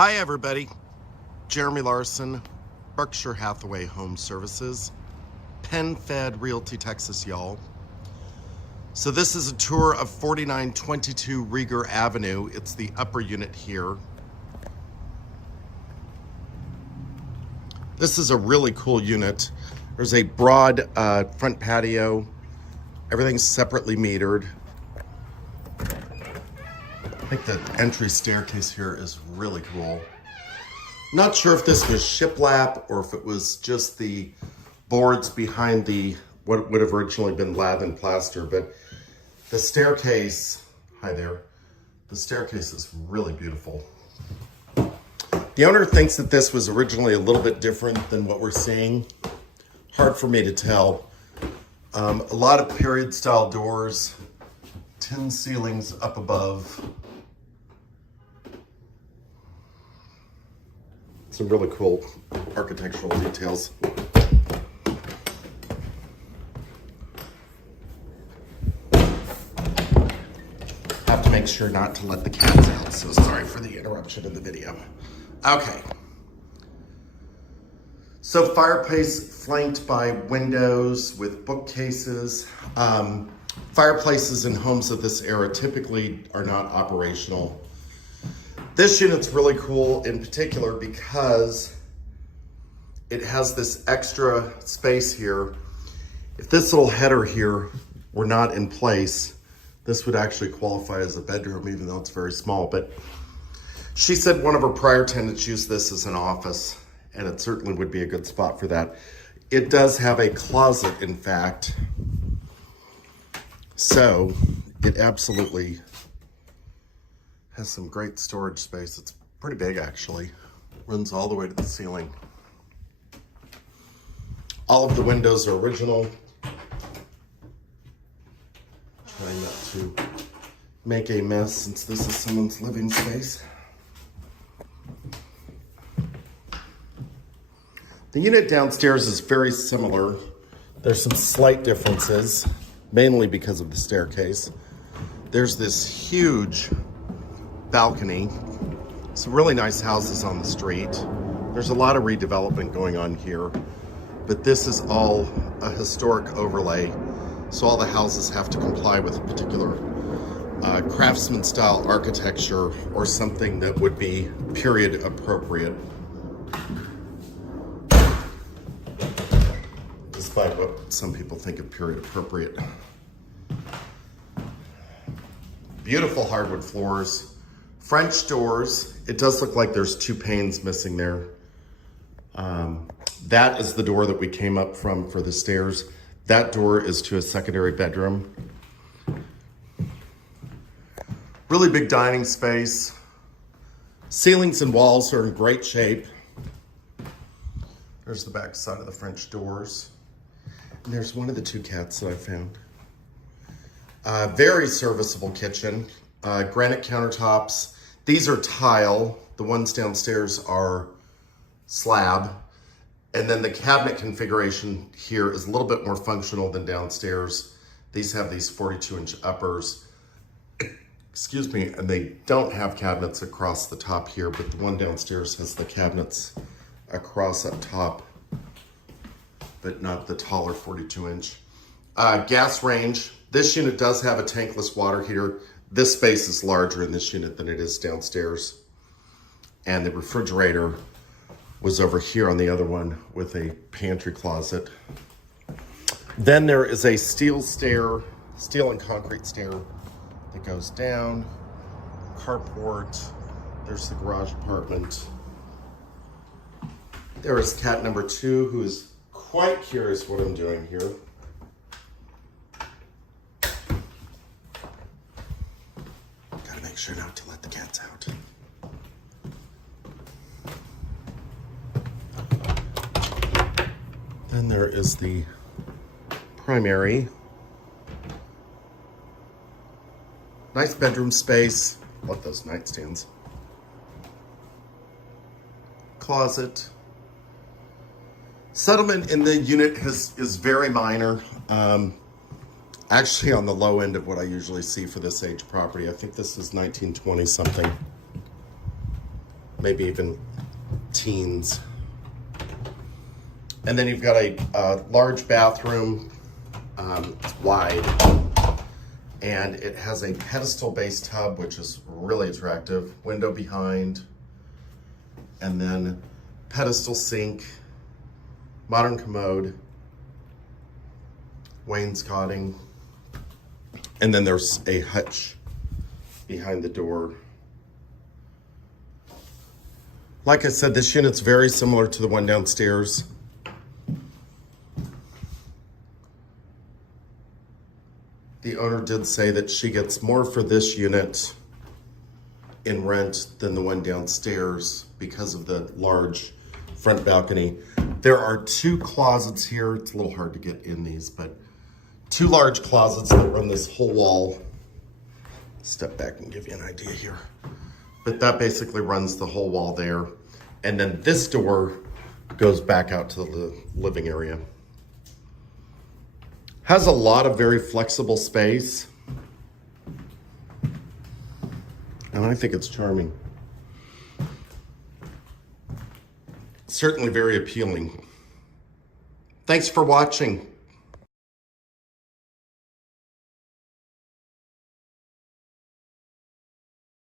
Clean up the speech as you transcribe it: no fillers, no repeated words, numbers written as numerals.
Hi everybody, Jeremy Larson, Berkshire Hathaway Home Services, Penn-Fed Realty Texas, y'all. So this is a tour of 4922 Reiger Avenue. It's the upper unit here. This is a really cool unit. There's a broad front patio. Everything's separately metered. I think the entry staircase here is really cool. Not sure if this was shiplap or if it was just the boards behind the what would have originally been lath and plaster, but the staircase, hi there, the staircase is really beautiful. The owner thinks that this was originally a little bit different than what we're seeing. Hard for me to tell. A lot of period style doors, tin ceilings up above. Some really cool architectural details. Have to make sure not to let the cats out, so sorry for the interruption in the video. Okay. So fireplace flanked by windows with bookcases. Fireplaces in homes of this era typically are not operational. This unit's really cool in particular because it has this extra space here. If this little header here were not in place, this would actually qualify as a bedroom, even though it's very small. But she said one of her prior tenants used this as an office, and it certainly would be a good spot for that. It does have a closet, in fact. So it absolutely has some great storage space. It's pretty big, actually. Runs all the way to the ceiling. All of the windows are original. Trying not to make a mess since this is someone's living space. The unit downstairs is very similar. There's some slight differences, mainly because of the staircase. There's this huge balcony. Some really nice houses on the street. There's a lot of redevelopment going on here, but this is all a historic overlay. So all the houses have to comply with a particular craftsman-style architecture or something that would be period appropriate. Despite what some people think of period appropriate. Beautiful hardwood floors. French doors. It does look like there's two panes missing there. That is the door that we came up from for the stairs. That door is to a secondary bedroom. Really big dining space. Ceilings and walls are in great shape. There's the back side of the French doors. And there's one of the two cats that I found. Very serviceable kitchen. Granite countertops. These are tile. The ones downstairs are slab. And then the cabinet configuration here is a little bit more functional than downstairs. These have these 42-inch uppers. Excuse me, and they don't have cabinets across the top here, but the one downstairs has the cabinets across up top, but not the taller 42-inch. Gas range. This unit does have a tankless water heater. This space is larger in this unit than it is downstairs. And the refrigerator was over here on the other one with a pantry closet. Then there is a steel stair, steel and concrete stair that goes down. Carport. There's the garage apartment. There is cat number 2, who is quite curious what I'm doing here. Make sure not to let the cats out. Then there is the primary. Nice bedroom space. Love those nightstands. Closet. Settlement in the unit is very minor. Actually on the low end of what I usually see for this age property. I think this is 1920 something. maybe even teens. And then you've got a large bathroom, it's wide, and it has a pedestal-based tub, which is really attractive. Window behind, and then pedestal sink, modern commode, wainscoting, and then there's a hutch behind the door. Like I said, this unit's very similar to the one downstairs. The owner did say that she gets more for this unit in rent than the one downstairs because of the large front balcony. There are 2 closets here. It's a little hard to get in these, but 2 large closets that run this whole wall. Step back and give you an idea here. But that basically runs the whole wall there. And then this door goes back out to the living area. Has a lot of very flexible space. And I think it's charming. Certainly very appealing. Thanks for watching.